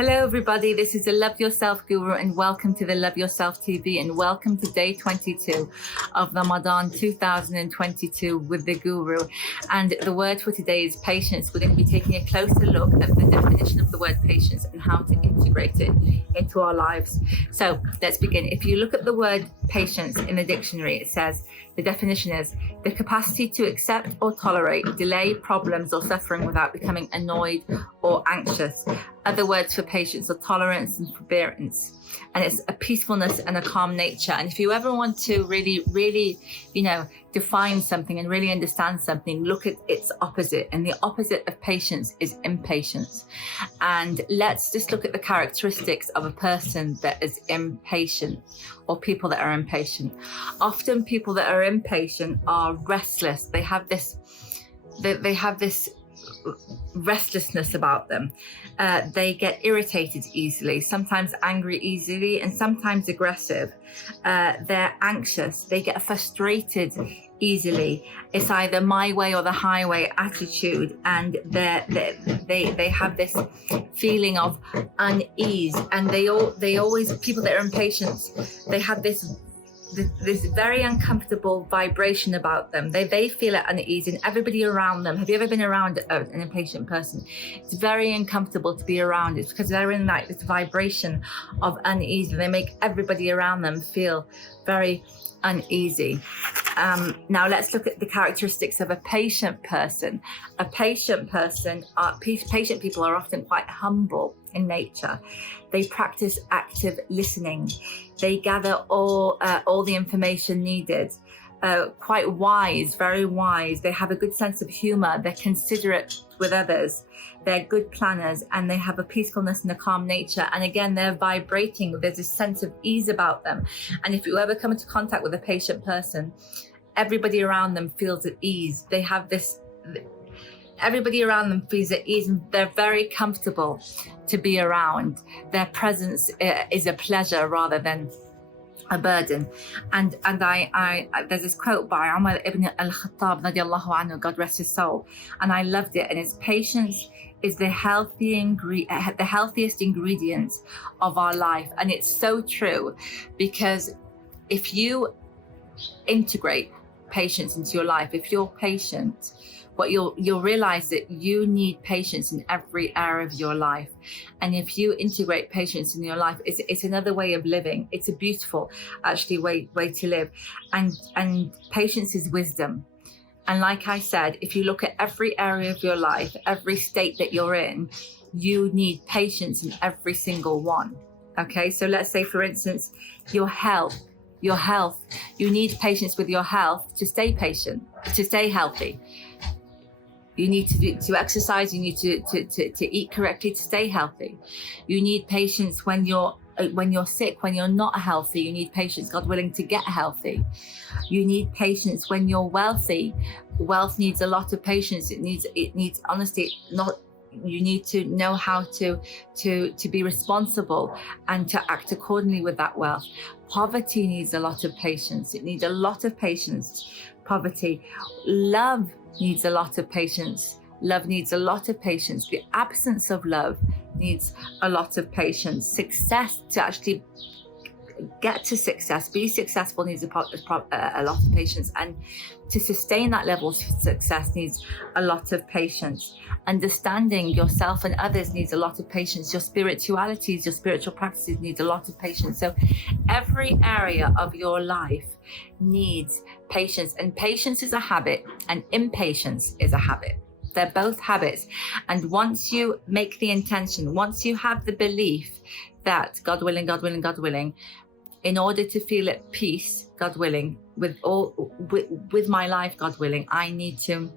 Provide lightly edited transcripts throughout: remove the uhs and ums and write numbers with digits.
Hello everybody, this is the Love Yourself Guru and welcome to the Love Yourself TV and welcome to day 22 of Ramadan 2022 with the Guru. And the word for today is patience. We're going to be taking a closer look at the definition of the word patience and how to integrate it into our lives. So let's begin. If you look at the word patience in the dictionary, it says the definition is the capacity to accept or tolerate, delay problems or suffering without becoming annoyed or anxious. Other words for patience are tolerance and forbearance. And it's a peacefulness and a calm nature. And if you ever want to really, define something and really understand something, look at its opposite. And the opposite of patience is impatience. And let's just look at the characteristics of a person that is impatient or people that are impatient. Often people that are impatient are restless. They have this restlessness about them. They get irritated easily, sometimes angry easily, and sometimes aggressive. They're anxious. They get frustrated easily. It's either my way or the highway attitude, and they have this feeling of unease. And they always, people that are impatient, they have this very uncomfortable vibration about them. They feel at unease, and everybody around them. Have you ever been around an impatient person? It's very uncomfortable to be around. It's because they're in like this vibration of unease, and they make everybody around them feel very uneasy. Now let's look at the characteristics of a patient person. A patient person, patient people are often quite humble in nature. They practice active listening. They gather all the information needed. Quite wise, very wise. They have a good sense of humor. They're considerate with others. They're good planners, and they have a peacefulness and a calm nature. And again, they're vibrating. There's a sense of ease about them. And if you ever come into contact with a patient person, everybody around them feels at ease. They have this, everybody around them feels at ease, and they're very comfortable to be around. Their presence is a pleasure rather than a burden. And I there's this quote by Umar ibn al-Khattab radiallahu anhu, God rest his soul, and I loved it. And it's patience is the healthiest ingredient of our life. And it's so true, because if you integrate patience into your life, if you're patient, what you'll realize that you need patience in every area of your life. And if you integrate patience in your life, it's another way of living. It's a beautiful actually way to live. And patience is wisdom. And like I said, if you look at every area of your life, every state that you're in, you need patience in every single one. Okay, so let's say, for instance, your health, you need patience with your health to stay patient, to stay healthy. You need to exercise. You need to eat correctly to stay healthy. You need patience when you're sick, when you're not healthy. You need patience, God willing, to get healthy. You need patience when you're wealthy. Wealth needs a lot of patience. It needs honesty. You need to know how to be responsible and to act accordingly with that wealth. Poverty needs a lot of patience. It needs a lot of patience. Poverty. Love needs a lot of patience. Love needs a lot of patience. The absence of love needs a lot of patience. Success, to actually get to success, be successful, needs a lot of patience. And to sustain that level of success needs a lot of patience. Understanding yourself and others needs a lot of patience. Your spiritualities, your spiritual practices needs a lot of patience. So every area of your life needs patience. And patience is a habit, and impatience is a habit. They're both habits. And once you make the intention, once you have the belief that God willing, in order to feel at peace, God willing, with my life, God willing, I need to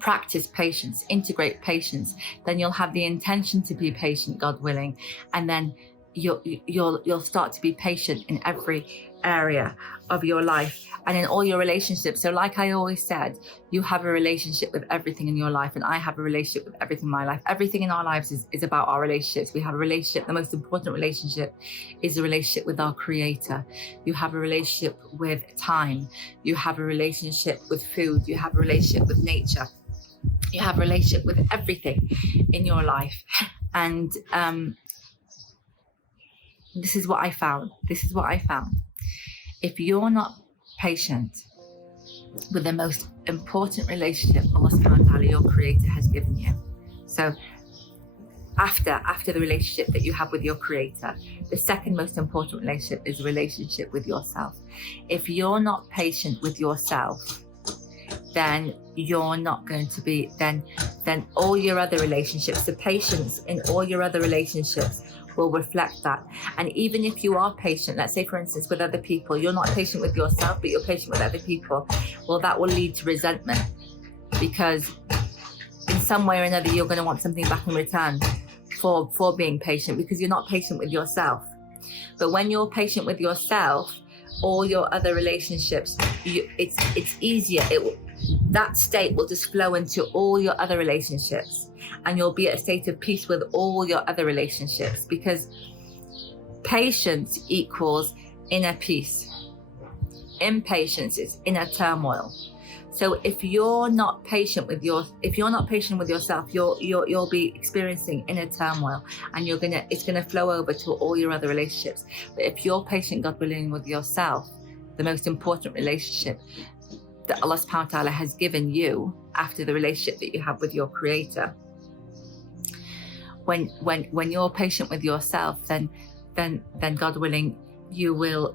practice patience, integrate patience. Then you'll have the intention to be patient, God willing, and then you'll start to be patient in every area of your life and in all your relationships. So like I always said, you have a relationship with everything in your life, and I have a relationship with everything in my life. Everything in our lives is about our relationships. We have a relationship. The most important relationship is a relationship with our Creator. You have a relationship with time. You have a relationship with food. You have a relationship with nature. You have a relationship with everything in your life. And this is what I found. If you're not patient with the most important relationship Allah subhanahu wa ta'ala, your creator, has given you. So after the relationship that you have with your creator, the second most important relationship is a relationship with yourself. If you're not patient with yourself, then you're not going to be, then all your other relationships, the patience in all your other relationships will reflect that. And even if you are patient, let's say for instance with other people, you're not patient with yourself, but you're patient with other people, well, that will lead to resentment, because in some way or another you're going to want something back in return for being patient, because you're not patient with yourself. But when you're patient with yourself, all your other relationships, it's easier. That state will just flow into all your other relationships, and you'll be at a state of peace with all your other relationships, because patience equals inner peace. Impatience is inner turmoil. So if you're not patient with yourself, you'll be experiencing inner turmoil, and it's gonna flow over to all your other relationships. But if you're patient, God willing, with yourself, the most important relationship that Allah subhanahu wa ta'ala has given you after the relationship that you have with your creator, when you're patient with yourself, then God willing, you would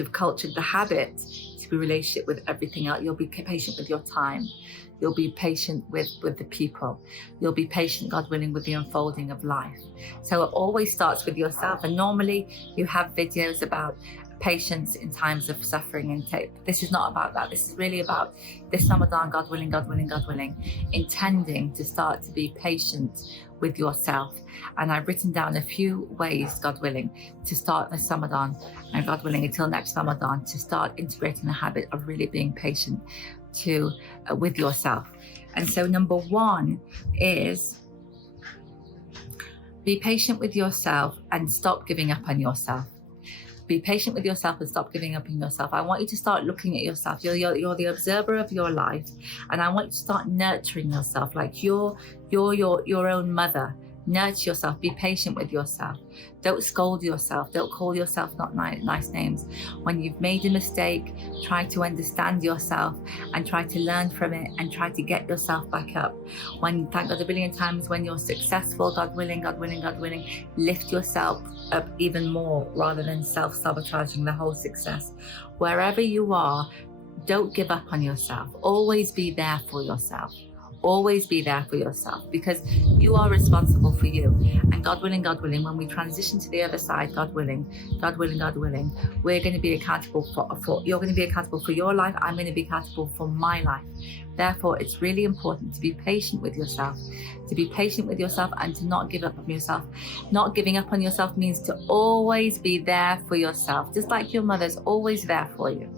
have cultured the habit to be relationship with everything else. You'll be patient with your time. You'll be patient with the people. You'll be patient, God willing, with the unfolding of life. So it always starts with yourself. And normally you have videos about patience in times of suffering and this is not about that. This is really about this Ramadan, God willing, intending to start to be patient with yourself. And I've written down a few ways, God willing, to start this Ramadan, and God willing, until next Ramadan, to start integrating the habit of really being patient with yourself. And so number one is be patient with yourself and stop giving up on yourself. Be patient with yourself and stop giving up on yourself. I want you to start looking at yourself. You're the observer of your life, and I want you to start nurturing yourself like you're your own mother. Nurture yourself. Be patient with yourself. Don't scold yourself. Don't call yourself not nice names. When you've made a mistake, try to understand yourself and try to learn from it and try to get yourself back up. Thank God, a billion times when you're successful, God willing, lift yourself up even more rather than self-sabotaging the whole success. Wherever you are, don't give up on yourself. Always be there for yourself. Always be there for yourself, because you are responsible for you. And God willing, when we transition to the other side, God willing, we're going to be accountable for you're going to be accountable for your life. I'm going to be accountable for my life. Therefore, it's really important to be patient with yourself, and to not give up on yourself. Not giving up on yourself means to always be there for yourself, just like your mother's always there for you,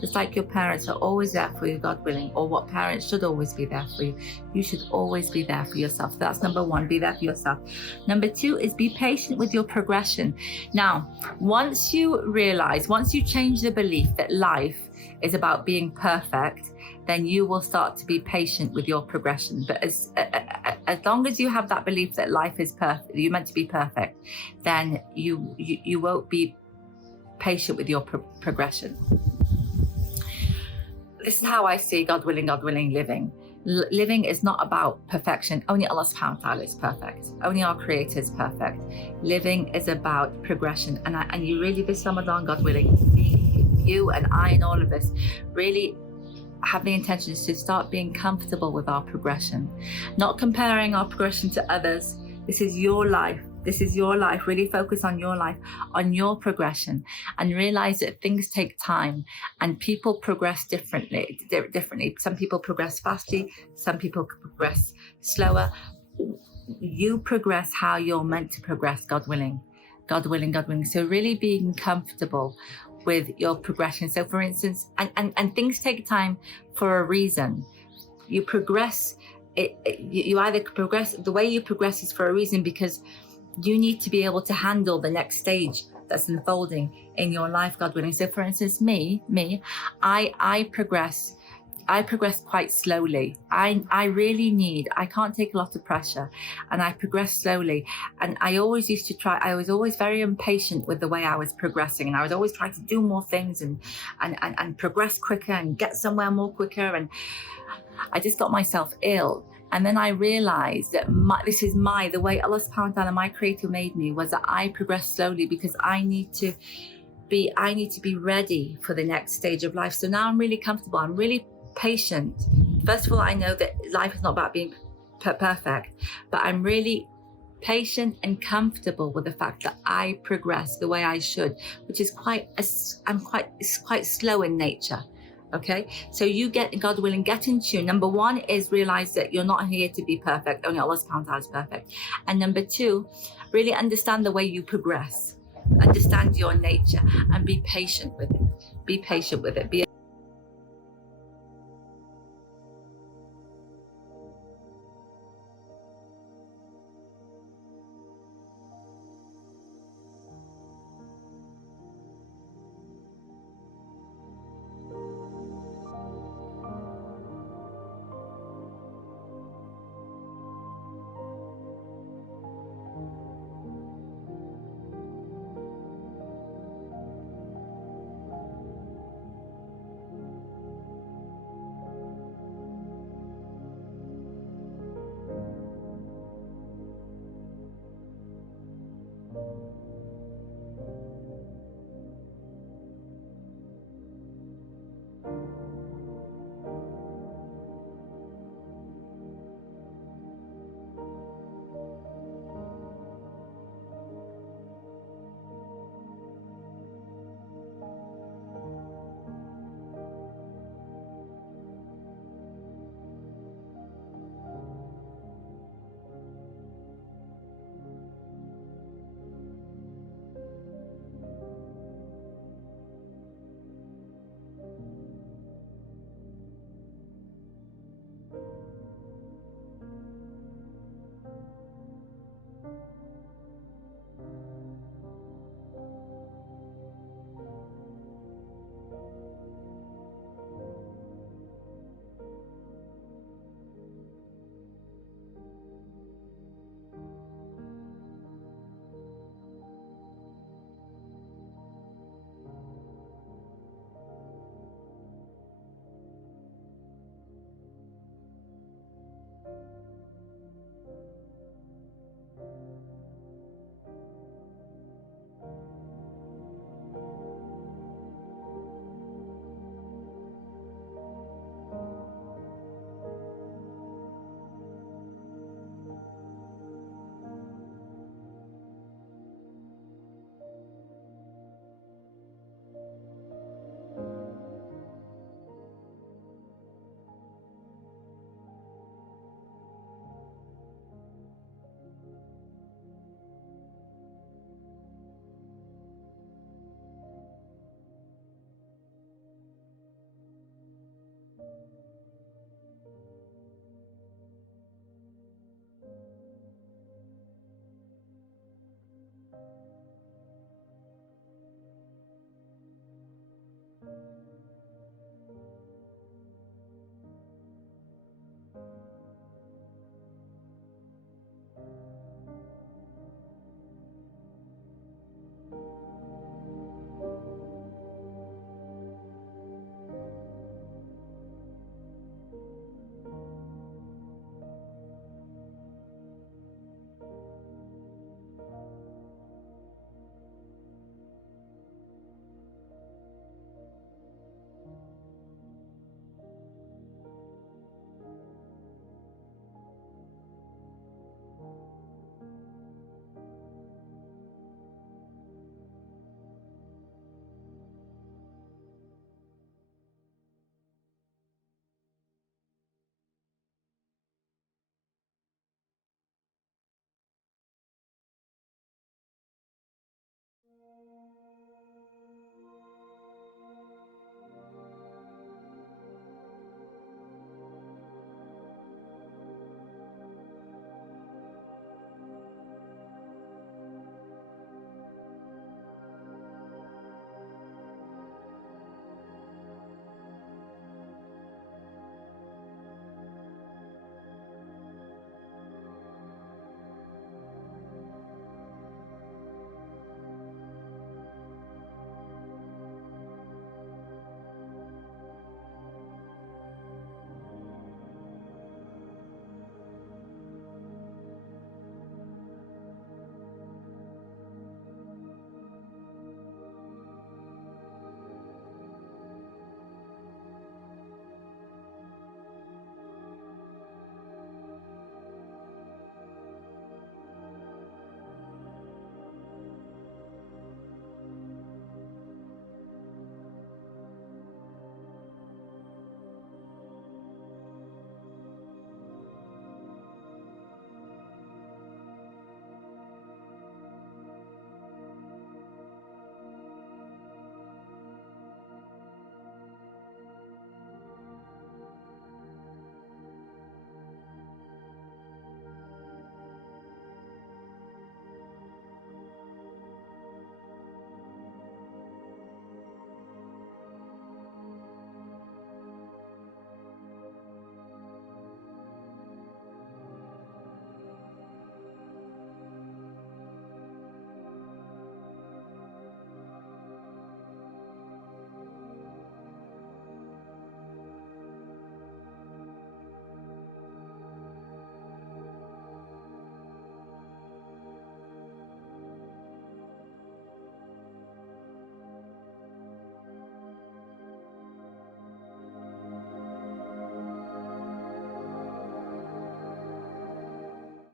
just like your parents are always there for you, God willing, or what parents should always be there for you. You should always be there for yourself. So that's number one, be there for yourself. Number two is be patient with your progression. Now, once you change the belief that life is about being perfect, then you will start to be patient with your progression. But as long as you have that belief that life is perfect, you're meant to be perfect, then you won't be patient with your progression. This is how I see God willing, living. Living is not about perfection. Only Allah subhanahu wa ta'ala is perfect. Only our creator is perfect. Living is about progression. And you really, this Ramadan, God willing, me, you and I and all of us really have the intention to start being comfortable with our progression, not comparing our progression to others. This is your life. Really focus on your life, on your progression, and realize that things take time and people progress differently. Some people progress faster, some people progress slower. You progress how you're meant to progress, God willing. So really being comfortable with your progression. So for instance, and things take time for a reason. You progress, you either progress, the way you progress is for a reason, because you need to be able to handle the next stage that's unfolding in your life, God willing. So for instance, me, I progress I progress quite slowly. I really need, I can't take a lot of pressure, and I progress slowly. And I always used to try, I was always very impatient with the way I was progressing, and I was always trying to do more things and progress quicker and get somewhere more quicker. And I just got myself ill. And then I realized that the way Allah subhanahu wa ta'ala, my creator, made me, was that I progress slowly because I need to be ready for the next stage of life. So now I'm really comfortable. I'm really patient. First of all, I know that life is not about being perfect, but I'm really patient and comfortable with the fact that I progress the way I should, which is quite slow in nature. Okay, so you get, God willing, get in tune. Number one is realize that you're not here to be perfect. Only Allah subhanahu wa ta'ala is perfect. And number two, really understand the way you progress. Understand your nature and be patient with it. Be patient with it. Be